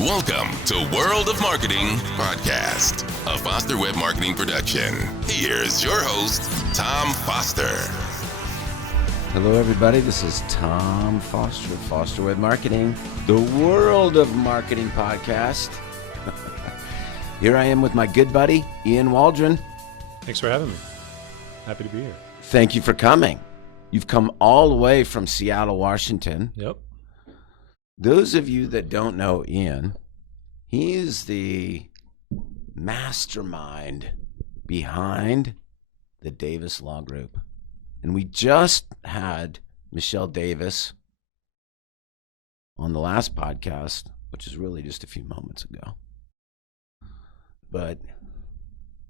Welcome to World of Marketing Podcast, a Foster Web Marketing production. Here's your host, Tom Foster. Hello, everybody. This is Tom Foster, Foster Web Marketing, the World of Marketing Podcast. Here I am with my good buddy, Ian Waldron. Thanks for having me. Happy to be here. Thank you for coming. You've come all the way from Seattle, Washington. Yep. Those of you that don't know Ian, he is the mastermind behind the Davis Law Group. And we just had Michelle Davis on the last podcast, which is really just a few moments ago. But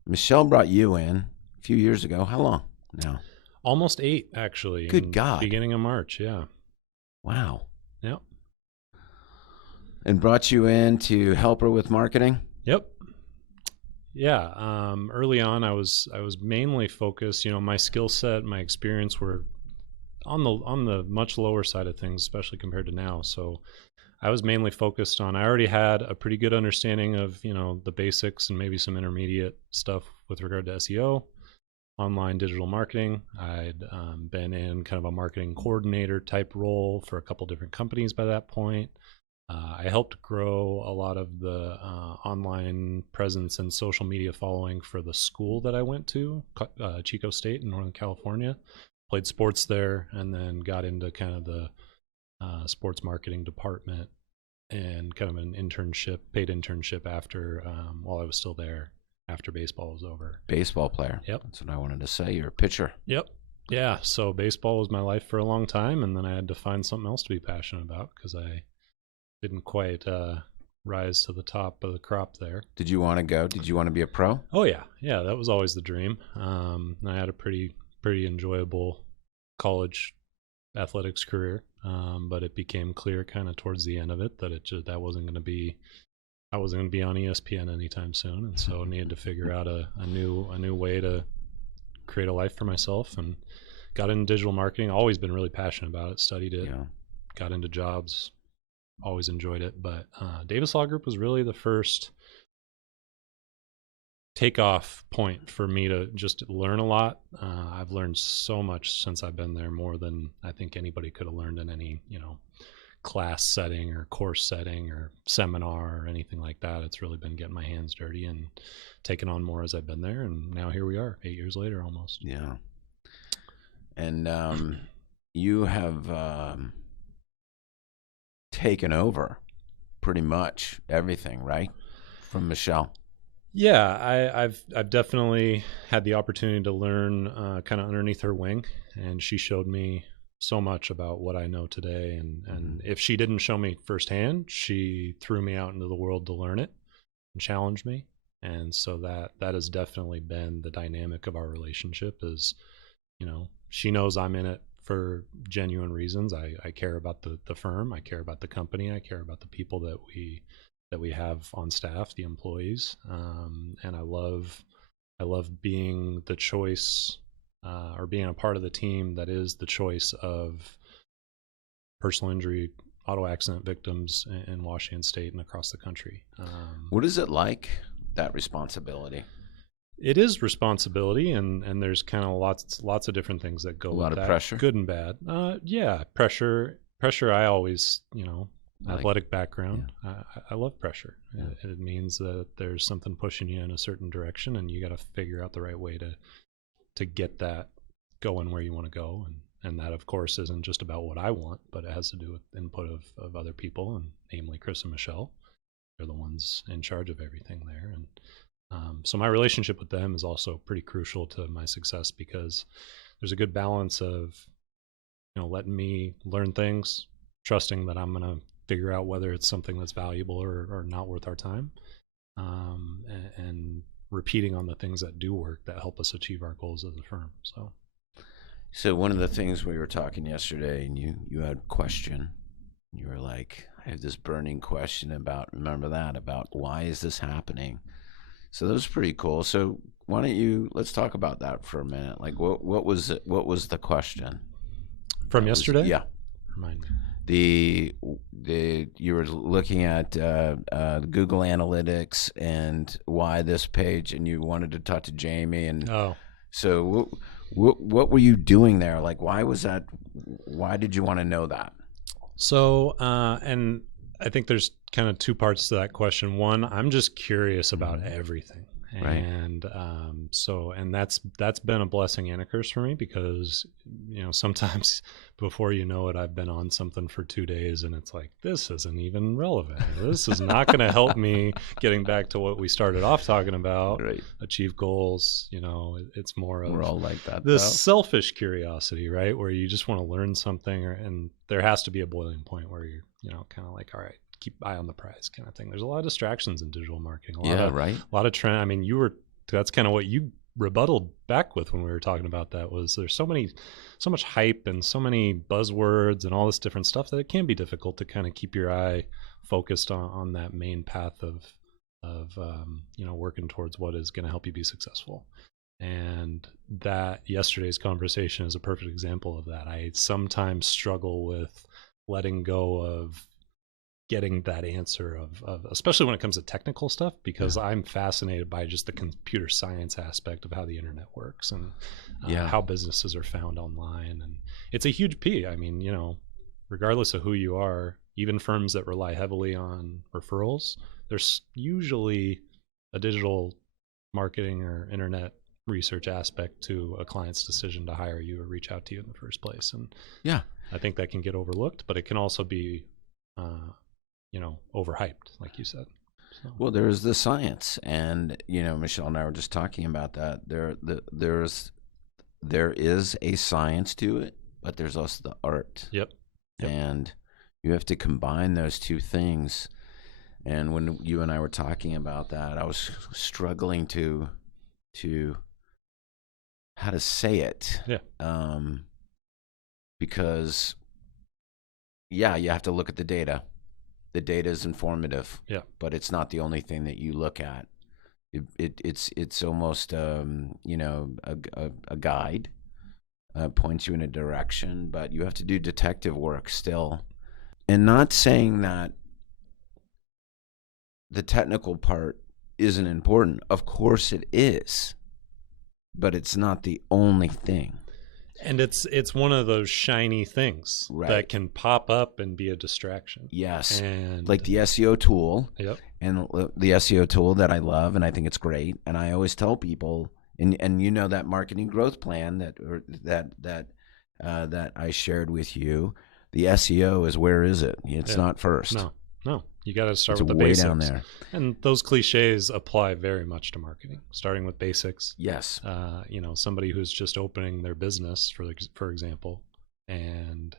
Michelle brought you in a few years ago. How long now? Almost 8, actually. Good God. Beginning of March, yeah. Wow. Yep. And brought you in to help her with marketing? Yep. Yeah. Early on, I was mainly focused. My skill set, my experience were on the much lower side of things, especially compared to now. So I was mainly focused on. I already had a pretty good understanding of the basics and maybe some intermediate stuff with regard to SEO, online digital marketing. I'd been in kind of a marketing coordinator type role for a couple different companies by that point. I helped grow a lot of the online presence and social media following for the school that I went to, Chico State in Northern California. Played sports there and then got into kind of the sports marketing department and kind of an paid internship after while I was still there after baseball was over. Baseball player. Yep. That's what I wanted to say. You're a pitcher. Yep. Yeah. So baseball was my life for a long time, and then I had to find something else to be passionate about because I didn't quite rise to the top of the crop there. Did you want to go? Did you want to be a pro? Oh yeah, that was always the dream. I had a pretty enjoyable college athletics career, but it became clear kind of towards the end of it that I wasn't going to be on ESPN anytime soon, and so I needed to figure out a new way to create a life for myself, and got into digital marketing. Always been really passionate about it. Studied it. Yeah. Got into jobs. Always enjoyed it, but Davis Law Group was really the first takeoff point for me to just learn a lot. I've learned so much since I've been there, more than I think anybody could have learned in any class setting or course setting or seminar or anything like that. It's really been getting my hands dirty and taking on more as I've been there, and now here we are 8 years later almost. Yeah. And you have taken over pretty much everything, right, from Michelle? Yeah, I've definitely had the opportunity to learn kind of underneath her wing, and she showed me so much about what I know today. And if she didn't show me firsthand, she threw me out into the world to learn it and challenge me. And so that has definitely been the dynamic of our relationship. Is she knows I'm in it for genuine reasons. I care about the firm. I care about the company. I care about the people that we have on staff, the employees. And I love being the choice or being a part of the team that is the choice of personal injury, auto accident victims in Washington State and across the country. What is it like, that responsibility? It is responsibility, and there's kind of lots of different things that go with that. A lot of pressure? Good and bad. Yeah, pressure. I always, athletic background. Yeah. I love pressure. Yeah. It means that there's something pushing you in a certain direction, and you got to figure out the right way to get that going where you want to go. And that, of course, isn't just about what I want, but it has to do with input of other people, and namely Chris and Michelle. They're the ones in charge of everything there. And so my relationship with them is also pretty crucial to my success, because there's a good balance of, letting me learn things, trusting that I'm going to figure out whether it's something that's valuable or not worth our time, and repeating on the things that do work that help us achieve our goals as a firm. So one of the things we were talking yesterday, and you had a question. You were like, I have this burning question about why is this happening? So that was pretty cool. So why don't let's talk about that for a minute. Like what was the question? From yesterday? Yeah. Remind me. you were looking at Google Analytics and why this page, and you wanted to talk to Jamie, and so what were you doing there? Like, why was that? Why did you want to know that? So, and I think there's kind of two parts to that question. One, I'm just curious about everything. Right. And and that's been a blessing and a curse for me, because sometimes before you know it, I've been on something for 2 days and it's like, this isn't even relevant. This is not going to help me getting back to what we started off talking about, Right. achieve goals. It's more of We're all like that. this selfish curiosity, right? Where you just want to learn something, and there has to be a boiling point where you're, kind of like, all right, keep eye on the prize kind of thing. There's a lot of distractions in digital marketing. A lot of trend. I mean, that's kind of what you rebutted back with when we were talking about that, was there's so much hype and so many buzzwords and all this different stuff that it can be difficult to kind of keep your eye focused on that main path of working towards what is going to help you be successful. And that yesterday's conversation is a perfect example of that. I sometimes struggle with letting go of getting that answer of especially when it comes to technical stuff, because I'm fascinated by just the computer science aspect of how the internet works and how businesses are found online. And it's a huge P. I mean, regardless of who you are, even firms that rely heavily on referrals, there's usually a digital marketing or internet research aspect to a client's decision to hire you or reach out to you in the first place. And I think that can get overlooked, but it can also be overhyped, like you said. So. Well, there's the science, and Michelle and I were just talking about that. There is a science to it, but there's also the art. Yep. And you have to combine those two things. And when you and I were talking about that, I was struggling to how to say it. Yeah. Because you have to look at the data. The data is informative, but it's not the only thing that you look at. It's almost a guide, points you in a direction, but you have to do detective work still. And not saying that the technical part isn't important. Of course it is, but it's not the only thing. And it's one of those shiny things that can pop up and be a distraction. Yes. And like the SEO tool. Yep. And the SEO tool that I love and I think it's great. And I always tell people, and that marketing growth plan that I shared with you, the SEO is, where is it? It's not first. No. You got to start with the way basics. Down there. And those cliches apply very much to marketing, starting with basics. Yes. Somebody who's just opening their business, for example, and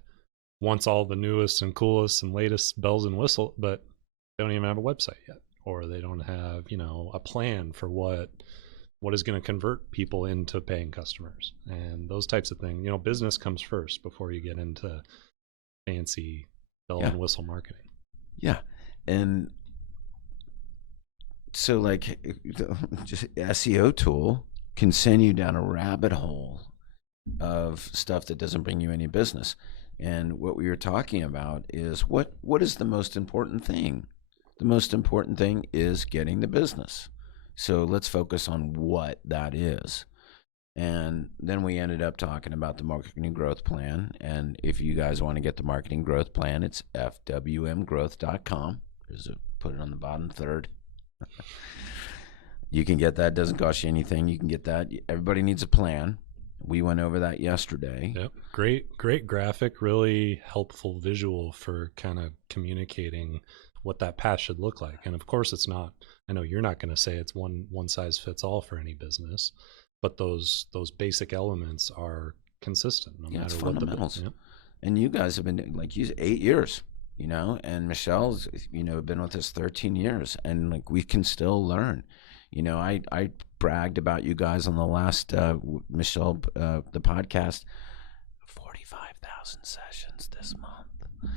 wants all the newest and coolest and latest bells and whistles, but they don't even have a website yet, or they don't have, a plan for what is going to convert people into paying customers and those types of things. Business comes first before you get into fancy bell and whistle marketing. Yeah. And so like just SEO tool can send you down a rabbit hole of stuff that doesn't bring you any business. And what we were talking about is what is the most important thing? The most important thing is getting the business. So let's focus on what that is. And then we ended up talking about the marketing growth plan. And if you guys want to get the marketing growth plan, it's fwmgrowth.com. Put it on the bottom third. You can get that. Doesn't cost you anything. You can get that. Everybody needs a plan. We went over that yesterday. Yep. Great graphic, really helpful visual for kind of communicating what that path should look like. And of course it's not, I know you're not going to say it's one size fits all for any business, but those basic elements are consistent no matter it's what fundamentals. And you guys have been like 8 years, and Michelle's, been with us 13 years, and like we can still learn. I bragged about you guys on the last Michelle the podcast, 45,000 sessions this month.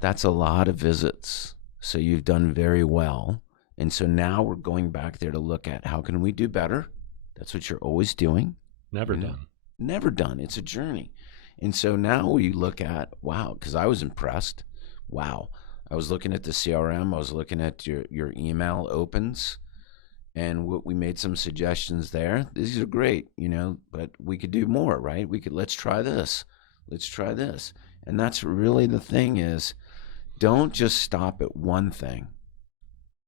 That's a lot of visits. So you've done very well. And so now we're going back there to look at how can we do better. That's what you're always doing. Never done. Never done. It's a journey. And so now we look at, wow, because I was impressed. Wow. I was looking at the CRM. I was looking at your email opens, and we made some suggestions there. These are great, but we could do more, right? Let's try this. Let's try this. And that's really the thing is, don't just stop at one thing.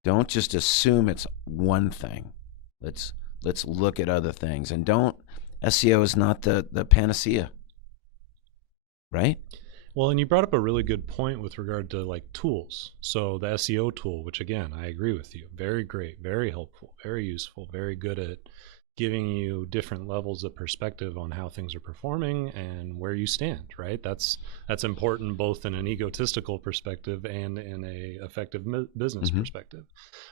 Don't just assume it's one thing. Let's look at other things. And SEO is not the panacea, right? Well, and you brought up a really good point with regard to like tools. So the SEO tool, which again, I agree with you, very great, very helpful, very useful, very good at giving you different levels of perspective on how things are performing and where you stand, right? That's important both in an egotistical perspective and in a effective business perspective.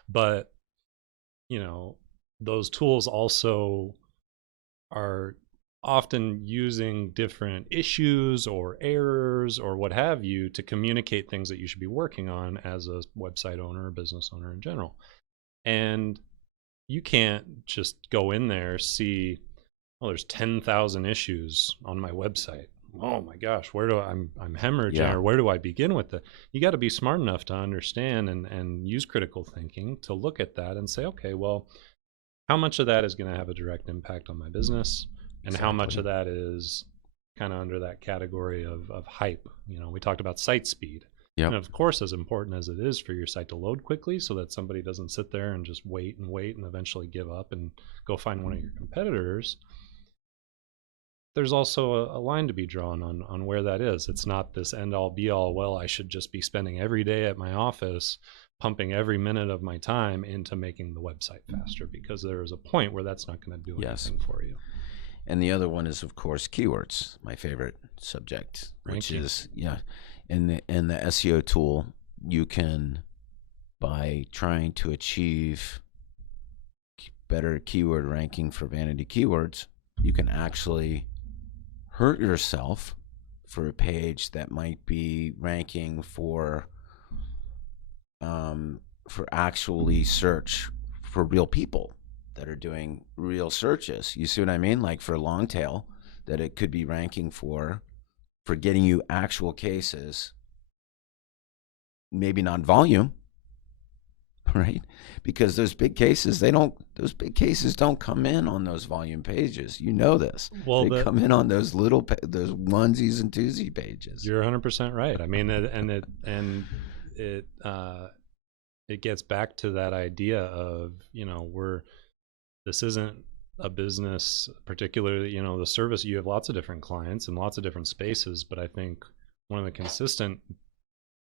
But, those tools also are often using different issues or errors or what have you to communicate things that you should be working on as a website owner or business owner in general. And you can't just go in there, see, there's 10,000 issues on my website. Oh my gosh, I'm hemorrhaging, or where do I begin with it? You got to be smart enough to understand and use critical thinking to look at that and say, okay, well, how much of that is going to have a direct impact on my business? And how much of that is kind of under that category of hype? We talked about site speed. Yep. And of course, as important as it is for your site to load quickly so that somebody doesn't sit there and just wait and eventually give up and go find one of your competitors, there's also a line to be drawn on where that is. It's not this end all be all, well, I should just be spending every day at my office pumping every minute of my time into making the website faster, because there is a point where that's not going to do anything for you. And the other one is, of course, keywords, my favorite subject, which is, in the SEO tool, you can, by trying to achieve better keyword ranking for vanity keywords, you can actually hurt yourself for a page that might be ranking for actually search for real people that are doing real searches. You see what I mean? Like for long tail, that it could be ranking for getting you actual cases, maybe not volume, right? Because those big cases, those big cases don't come in on those volume pages. You know this. Well, they come in on those those onesies and twosie pages. You're 100% right. I mean, it gets back to that idea of, this isn't a business, particularly, the service. You have lots of different clients and lots of different spaces, but I think one of the consistent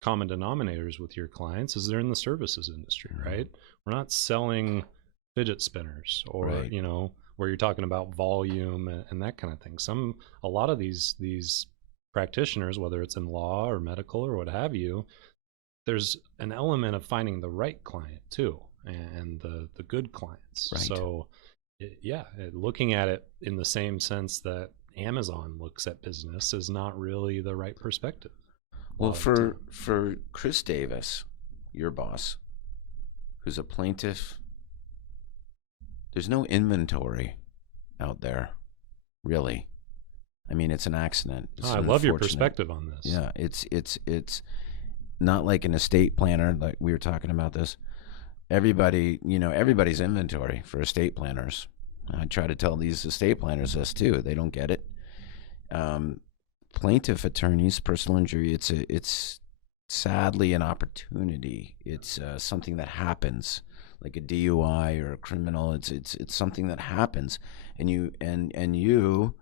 common denominators with your clients is they're in the services industry, right? We're not selling fidget spinners or, where you're talking about volume and that kind of thing. A lot of these practitioners, whether it's in law or medical or what have you, there's an element of finding the right client too, and the good clients. Right. So looking at it in the same sense that Amazon looks at business is not really the right perspective. Well, for Chris Davis, your boss, who's a plaintiff, there's no inventory out there, really. I mean, it's an accident. I love your perspective on this. Yeah, it's not like an estate planner, like we were talking about this. Everybody's inventory for estate planners. I try to tell these estate planners this too. They don't get it. Plaintiff attorneys, personal injury, it's sadly an opportunity. It's something that happens, like a DUI or a criminal. It's something that happens, and you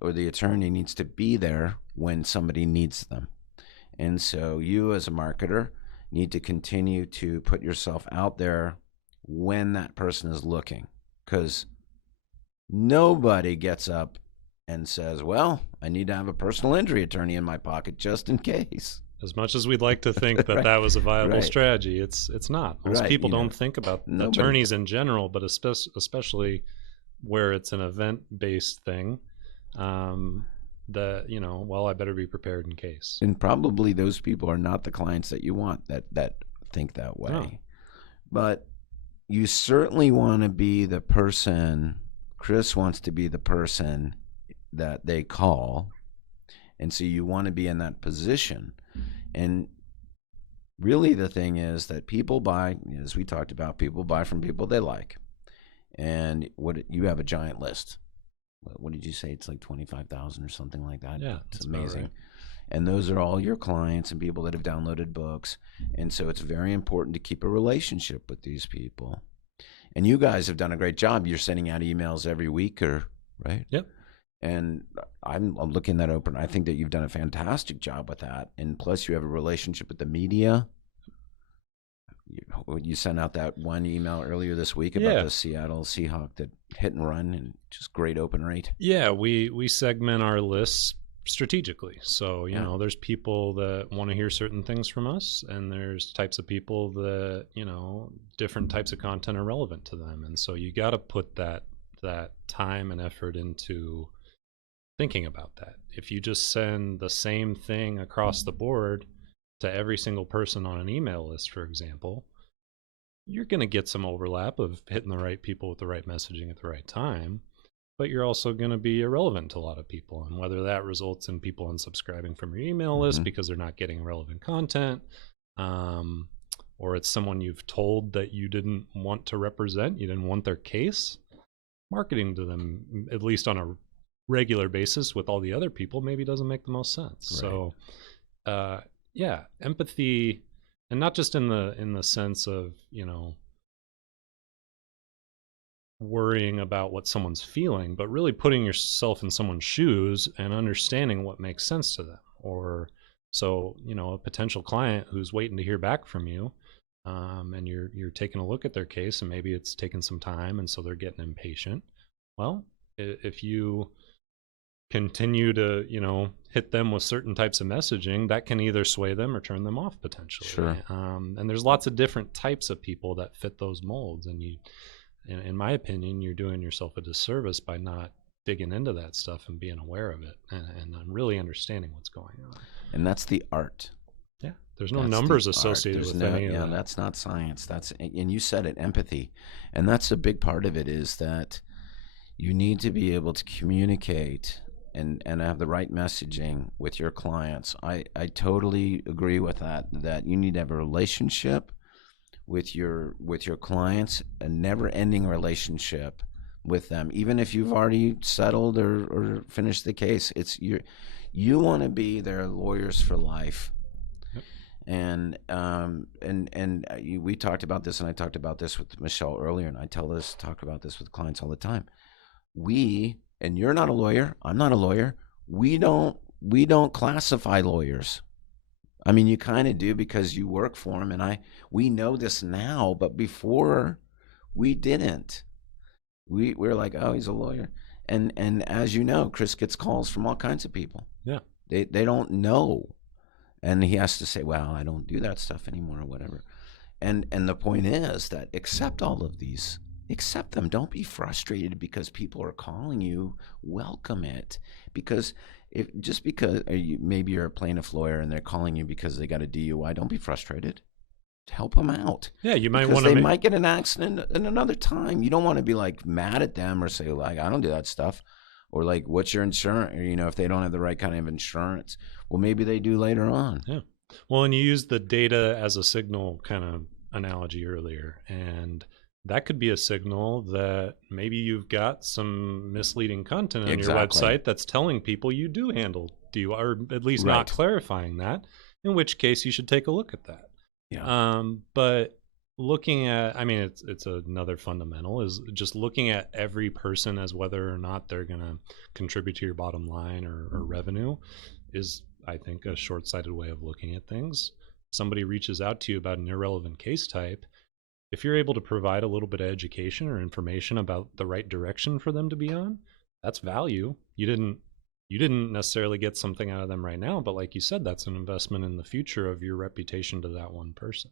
or the attorney needs to be there when somebody needs them. And so you as a marketer need to continue to put yourself out there when that person is looking, because nobody gets up and says, well, I need to have a personal injury attorney in my pocket just in case. As much as we'd like to think that that was a viable strategy, it's not. Most people don't think about attorneys in general, but especially where it's an event-based thing, I better be prepared in case. And probably those people are not the clients that you want that think that way. No. But you certainly want to be the person, Chris wants to be the person that they call And so you want to be in that position. And really the thing is that people buy, as we talked about, people buy from people they like. And you have a giant list. What did you say? It's like 25,000 or something like that. Yeah, it's amazing. right. And those are all your clients and people that have downloaded books. And so it's very important to keep a relationship with these people. And you guys have done a great job. You're sending out emails every week, right? Yep. And I'm looking that open. I think that you've done a fantastic job with that. And plus, you have a relationship with the media. You sent out that one email earlier this week about the Seattle Seahawks that hit and run and just great open rate. Yeah, we segment our lists strategically. So, you know, there's people that want to hear certain things from us, and there's types of people that, you know, different types of content are relevant to them. And so you got to put that time and effort into thinking about that. If you just send the same thing across the board to every single person on an email list, for example, you're going to get some overlap of hitting the right people with the right messaging at the right time, but you're also going to be irrelevant to a lot of people. And whether that results in people unsubscribing from your email list because they're not getting relevant content, or it's someone you've told that you didn't want to represent, you didn't want their case, marketing to them, at least on a regular basis with all the other people, maybe doesn't make the most sense. Right. So, yeah, empathy, and not just in the sense of, you know, worrying about what someone's feeling, but really putting yourself in someone's shoes and understanding what makes sense to them. Or so, you know, a potential client who's waiting to hear back from you, and you're taking a look at their case, and maybe it's taken some time, and so they're getting impatient. Well, if you continue to, you know, hit them with certain types of messaging, that can either sway them or turn them off potentially. Sure. And there's lots of different types of people that fit those molds. And in my opinion, you're doing yourself a disservice by not digging into that stuff and being aware of it and really understanding what's going on. And that's the art. Yeah. There's no numbers associated with any of that. Yeah, that's not science. And you said it, empathy. And that's a big part of it, is that you need to be able to communicate and have the right messaging with your clients. I totally agree with that you need to have a relationship with your clients, a never-ending relationship with them, even if you've already settled or finished the case. It's you want to be their lawyers for life. Yep. And we talked about this, and I talked about this with Michelle earlier, and I talk about this with clients all the time. And you're not a lawyer, I'm not a lawyer, we don't classify lawyers. I mean, you kind of do because you work for them, and we know this now, but before we didn't. We're like, oh, he's a lawyer. And as you know, Chris gets calls from all kinds of people. Yeah. They don't know. And he has to say, well, I don't do that stuff anymore or whatever. And the point is that accept all of these. Accept them. Don't be frustrated because people are calling you. Welcome it. Because maybe you're a plaintiff lawyer and they're calling you because they got a DUI, don't be frustrated. Help them out. Yeah, you might want to. They might get an accident in another time. You don't want to be like mad at them or say like, I don't do that stuff, or like, what's your insurance? Or, you know, if they don't have the right kind of insurance, well, maybe they do later on. Yeah. Well, and you used the data as a signal kind of analogy earlier, and that could be a signal that maybe you've got some misleading content on your website that's telling people you do handle DUI, or at least not clarifying that, in which case you should take a look at that. Yeah. But looking at, I mean, it's another fundamental is just looking at every person as whether or not they're going to contribute to your bottom line or revenue is, I think, a short-sighted way of looking at things. Somebody reaches out to you about an irrelevant case type. If you're able to provide a little bit of education or information about the right direction for them to be on, that's value. You didn't necessarily get something out of them right now, but like you said, that's an investment in the future of your reputation to that one person.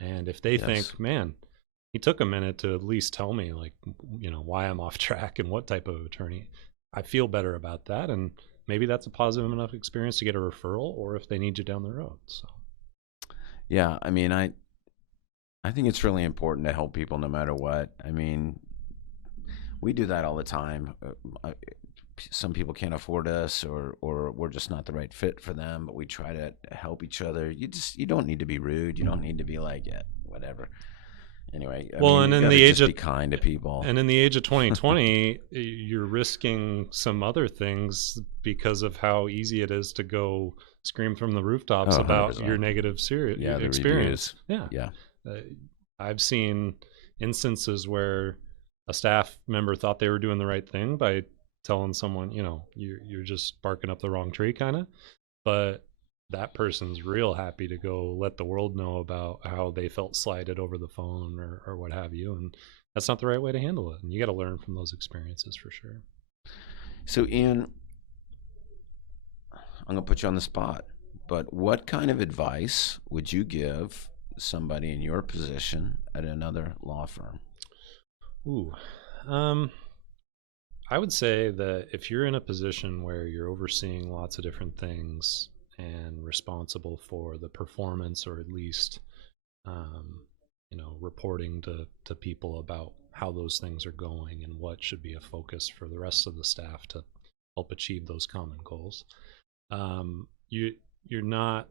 And if they think, man, he took a minute to at least tell me, like, you know, why I'm off track and what type of attorney, I feel better about that. And maybe that's a positive enough experience to get a referral, or if they need you down the road. So, yeah, I mean, I think it's really important to help people no matter what. I mean, we do that all the time. some people can't afford us, or we're just not the right fit for them, but we try to help each other. You don't need to be rude. You don't need to be like, yeah, whatever. Anyway, Well, and you in gotta the age just of be kind to people. And in the age of 2020, you're risking some other things because of how easy it is to go scream from the rooftops about 100%. your negative Yeah, the experience. reviews. Yeah. Yeah. I've seen instances where a staff member thought they were doing the right thing by telling someone, you're just barking up the wrong tree, kind of. But that person's real happy to go let the world know about how they felt slighted over the phone or what have you. And that's not the right way to handle it. And you got to learn from those experiences for sure. So, Ian, I'm going to put you on the spot, but what kind of advice would you give somebody in your position at another law firm? Ooh, I would say that if you're in a position where you're overseeing lots of different things and responsible for the performance, or at least reporting to people about how those things are going and what should be a focus for the rest of the staff to help achieve those common goals, you're not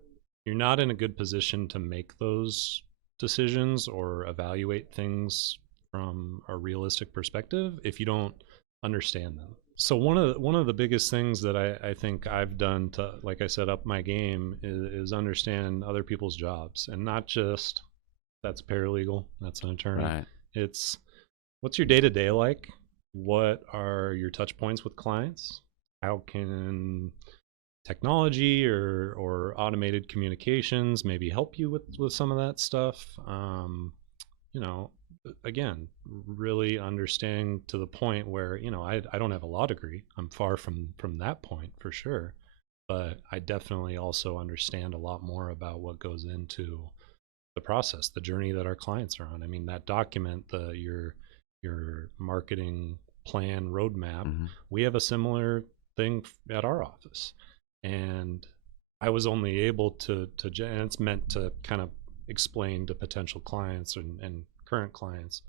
in a good position to make those decisions or evaluate things from a realistic perspective if you don't understand them. So one of the biggest things that I think I've done to, like I said, up my game is understand other people's jobs, and not just that's paralegal, that's an attorney. Right. It's what's your day-to-day like? What are your touch points with clients? How can technology or automated communications maybe help you with some of that stuff? Again, really understanding to the point where, I don't have a law degree. I'm far from that point for sure. But I definitely also understand a lot more about what goes into the process, the journey that our clients are on. I mean, that document, your marketing plan roadmap, Mm-hmm. we have a similar thing at our office. And I was only able to and it's meant to kind of explain to potential clients and current clients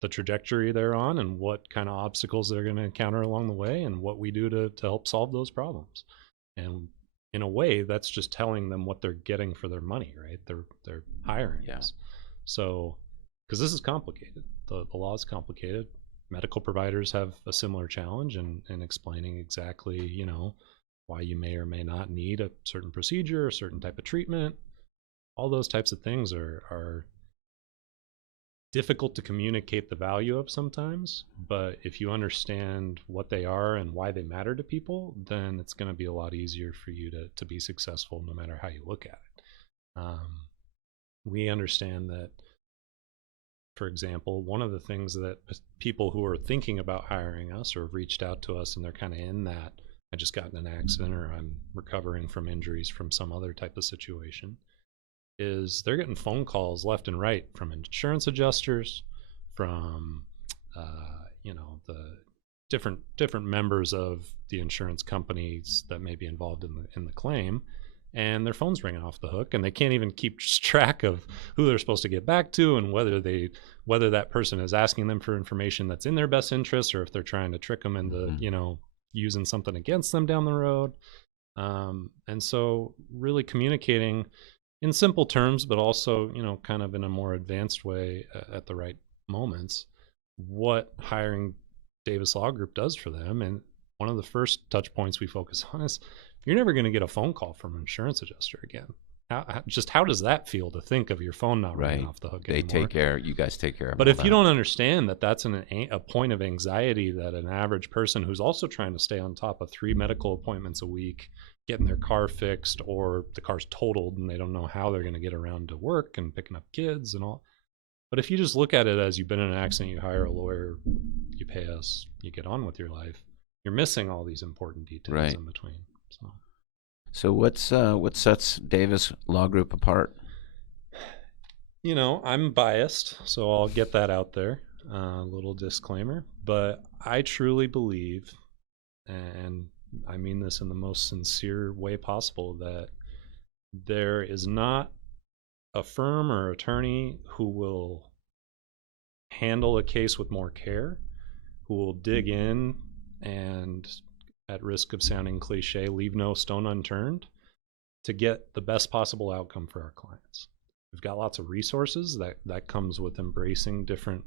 the trajectory they're on and what kind of obstacles they're going to encounter along the way and what we do to help solve those problems. And in a way, that's just telling them what they're getting for their money, right? They're hiring us. So, because this is complicated, the law is complicated. Medical providers have a similar challenge in explaining exactly, why you may or may not need a certain procedure, a certain type of treatment. All those types of things are difficult to communicate the value of sometimes, but if you understand what they are and why they matter to people, then it's going to be a lot easier for you to be successful no matter how you look at it. We understand that, for example, one of the things that people who are thinking about hiring us or have reached out to us and they're kind of in that, I just got in an accident or I'm recovering from injuries from some other type of situation, is they're getting phone calls left and right from insurance adjusters, from the different members of the insurance companies that may be involved in the claim, and their phone's ringing off the hook, and they can't even keep track of who they're supposed to get back to and whether that person is asking them for information that's in their best interest or if they're trying to trick them into using something against them down the road. And so really communicating in simple terms, but also, kind of in a more advanced way at the right moments, what hiring Davis Law Group does for them. And one of the first touch points we focus on is you're never going to get a phone call from an insurance adjuster again. How does that feel to think of your phone not ringing off the hook anymore? You guys take care of it. But if you don't understand that that's a point of anxiety that an average person who's also trying to stay on top of 3 medical appointments a week, getting their car fixed, or the car's totaled and they don't know how they're going to get around to work and picking up kids and all. But if you just look at it as you've been in an accident, you hire a lawyer, you pay us, you get on with your life, you're missing all these important details in between. So what sets Davis Law Group apart? I'm biased, so I'll get that out there, a little disclaimer, but I truly believe, and I mean this in the most sincere way possible, that there is not a firm or attorney who will handle a case with more care, who will dig in and at risk of sounding cliche, leave no stone unturned to get the best possible outcome for our clients. We've got lots of resources that comes with embracing different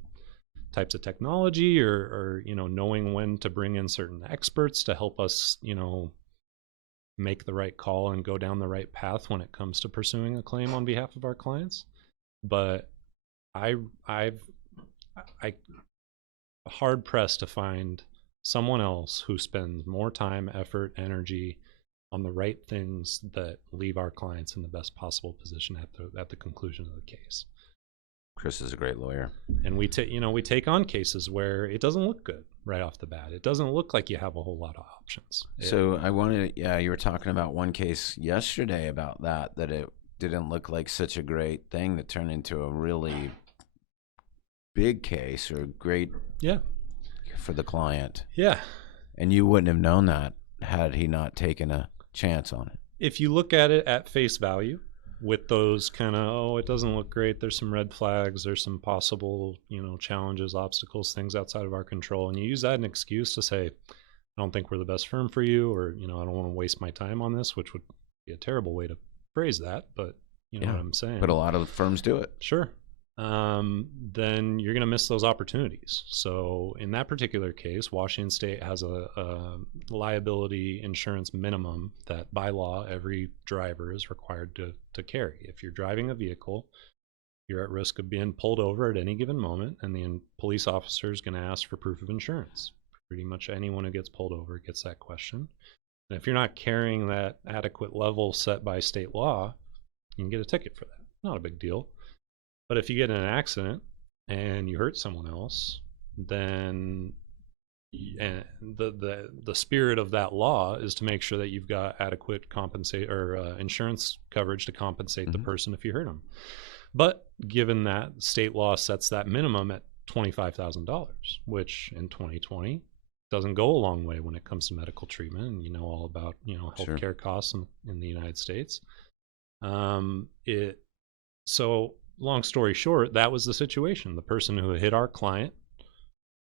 types of technology or knowing when to bring in certain experts to help us, make the right call and go down the right path when it comes to pursuing a claim on behalf of our clients. But I'm hard pressed to find someone else who spends more time, effort, energy on the right things that leave our clients in the best possible position at the conclusion of the case. Chris is a great lawyer. And we take on cases where it doesn't look good right off the bat. It doesn't look like you have a whole lot of options. So you were talking about one case yesterday about that it didn't look like such a great thing that turned into a really big case or great for the client. Yeah. And you wouldn't have known that had he not taken a chance on it. If you look at it at face value, with those kind of, it doesn't look great, there's some red flags, there's some possible, challenges, obstacles, things outside of our control, and you use that as an excuse to say, I don't think we're the best firm for you, or, I don't want to waste my time on this, which would be a terrible way to phrase that, but you know what I'm saying. But a lot of firms do it. Sure. Then you're going to miss those opportunities. So in that particular case, Washington State has a liability insurance minimum that by law every driver is required to carry. If you're driving a vehicle, you're at risk of being pulled over at any given moment, and the police officer is going to ask for proof of insurance. Pretty much anyone who gets pulled over gets that question. And if you're not carrying that adequate level set by state law, you can get a ticket for that. Not a big deal. But if you get in an accident and you hurt someone else, then the spirit of that law is to make sure that you've got adequate insurance coverage to compensate the person if you hurt them. But given that state law sets that minimum at $25,000, which in 2020 doesn't go a long way when it comes to medical treatment, and all about healthcare costs in the United States. So long story short, that was the situation. The person who hit our client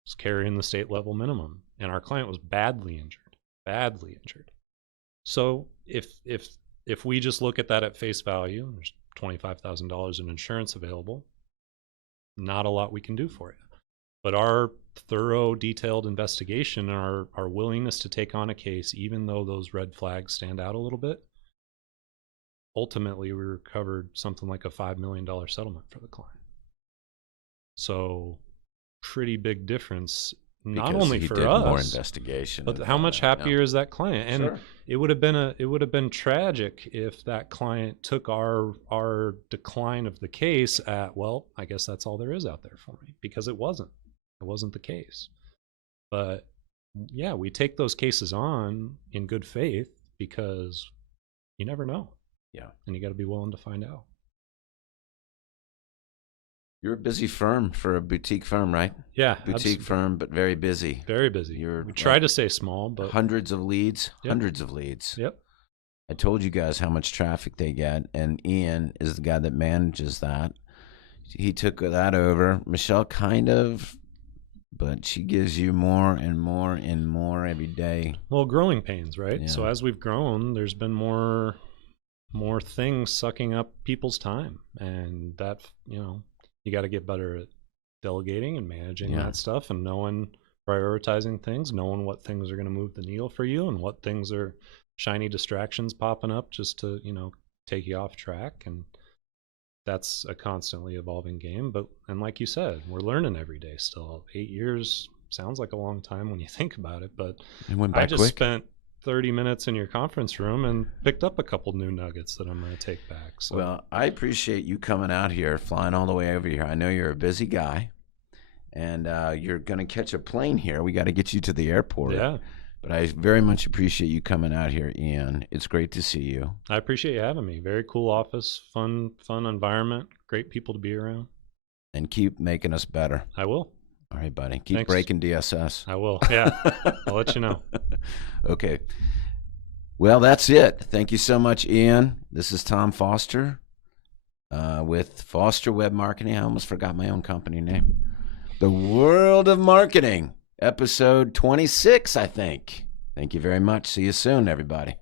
was carrying the state level minimum, and our client was badly injured. So if we just look at that at face value, there's $25,000 in insurance available, not a lot we can do for you. But our thorough, detailed investigation and our willingness to take on a case, even though those red flags stand out a little bit, ultimately we recovered something like a $5 million settlement for the client. So pretty big difference, not only for us, more investigation, but how much happier is that client? And it would have been tragic if that client took our decline of the case at, well, I guess that's all there is out there for me, because it wasn't the case. But yeah, we take those cases on in good faith because you never know. Yeah. And you got to be willing to find out. You're a busy firm for a boutique firm, right? Yeah. Boutique firm, but very busy. Very busy. We try to stay small, but hundreds of leads. Yep. I told you guys how much traffic they get, and Ian is the guy that manages that. He took that over. Michelle kind of, but she gives you more and more and more every day. Well, growing pains, right? Yeah. So as we've grown, there's been more things sucking up people's time, and that, you got to get better at delegating and managing that stuff, and prioritizing things, knowing what things are going to move the needle for you and what things are shiny distractions popping up just to, take you off track. And that's a constantly evolving game. And like you said, we're learning every day still. 8 years sounds like a long time when you think about it, but I just spent 30 minutes in your conference room and picked up a couple new nuggets that I'm going to take back. So. Well, I appreciate you coming out here, flying all the way over here. I know you're a busy guy, and you're going to catch a plane here. We got to get you to the airport. Yeah. But I very much appreciate you coming out here, Ian. It's great to see you. I appreciate you having me. Very cool office, fun environment, great people to be around. And keep making us better. I will. All right, buddy. Keep breaking DSS. I will. Yeah. I'll let you know. Okay. Well, that's it. Thank you so much, Ian. This is Tom Foster with Foster Web Marketing. I almost forgot my own company name. The World of Marketing, episode 26, I think. Thank you very much. See you soon, everybody.